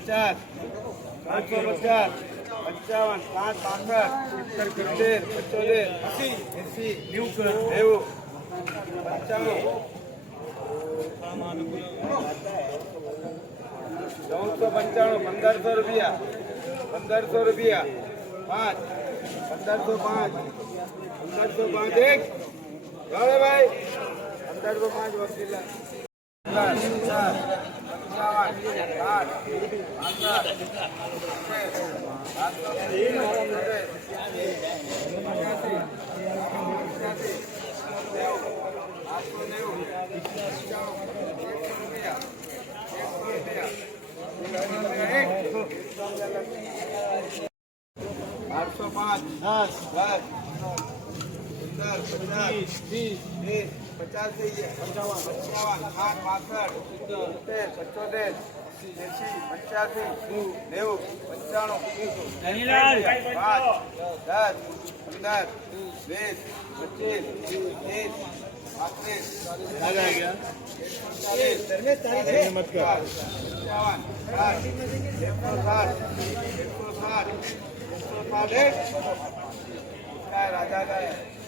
પચાસ, પાંચસો પચાસ, પંચાવન પાંચ પાસઠ, સિત્તેર સિત્તેર, પંચોતેર, એસી એસી, નેવું નેવું, પંચાણું. ચૌદસો પંચાણું, પંદરસો રૂપિયા પંદરસો રૂપિયા, પાંચ, પંદરસો પાંચ પંદરસો પાંચ, એક. ભાઈ, પંદરસો પાંચ વકીલા. આઠસો પાંચ દસ દસ. પચાસ થઈ ગયા પંચાવન પંચાવન સાઠ પાસઠ સિત્તેર પંચોતેર એસી પંચ્યાસી નેવું પંચાણું પાંચ દસ પંદર વીસ પચીસ ત્રીસ પાંત્રીસ પંચાવન સાઠ એકસો સાઠ સાઠ એકસો સાઠ રાજા ગાય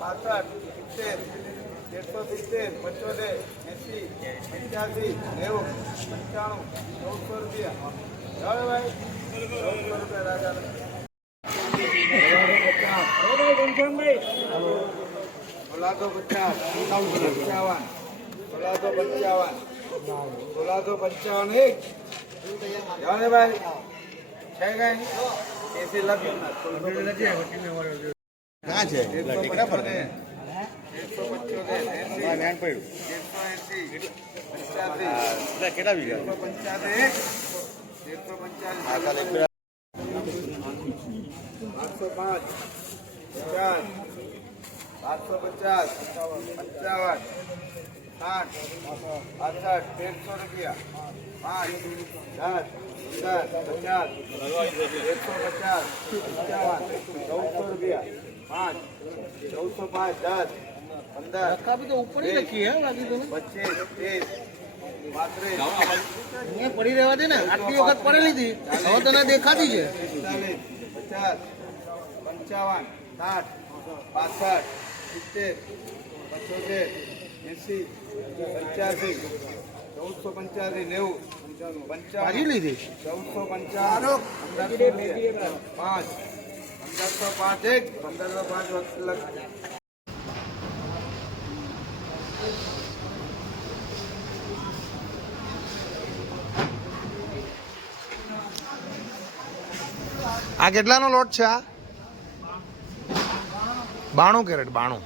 પાસઠ, સિત્તેર એકસો સિત્તેર, પંચોતેર એસી પંચ્યાસી, નેવું, પંચાણું, ચૌદસો રૂપિયા. રૂપિયા રાજા સોળાસો પચાસ પંચાવન સોળાસો પંચાવન સોળાસો પંચાવન એક. ભાઈ છે કઈ? લખ્યું ક્યાં છે? ટેકરા પર ધ્યાન પડ્યું. કેટલા વીઘા? એકસો પંચ્યાસી એકસો આ કાલે પંચ્યાસી પાંચસો પાંચ પચાસ. પાંચસો પચાસ પંચાવન. સાઠ. પાસઠ તેરસો રૂપિયા. પાંચ. દસ. પંદર પચાસ. એકસો પચાસ. પંચાવન. ચૌદસો રૂપિયા. પાંચ ચૌદસો પાંચ દસ પંદર પચીસ ત્રીસ પડી રહેવા દે ને આટલી વખત પડેલી હતી. હવે તને દેખાતી છે. પચાસ પંચાવન સાઠ પાસઠ સિત્તેર પંચોતેર એસી પંચ્યાસી ચૌદસો પંચ્યાસી નેવું ભાજી પંચાવન ચૌદસો પંચાવન. પાંચ પંદરસો પાંચ એક પંદરસો પાંચ વખત આ કેટલાનો લોટ છે આ? બાણું કેરેટ બાણું.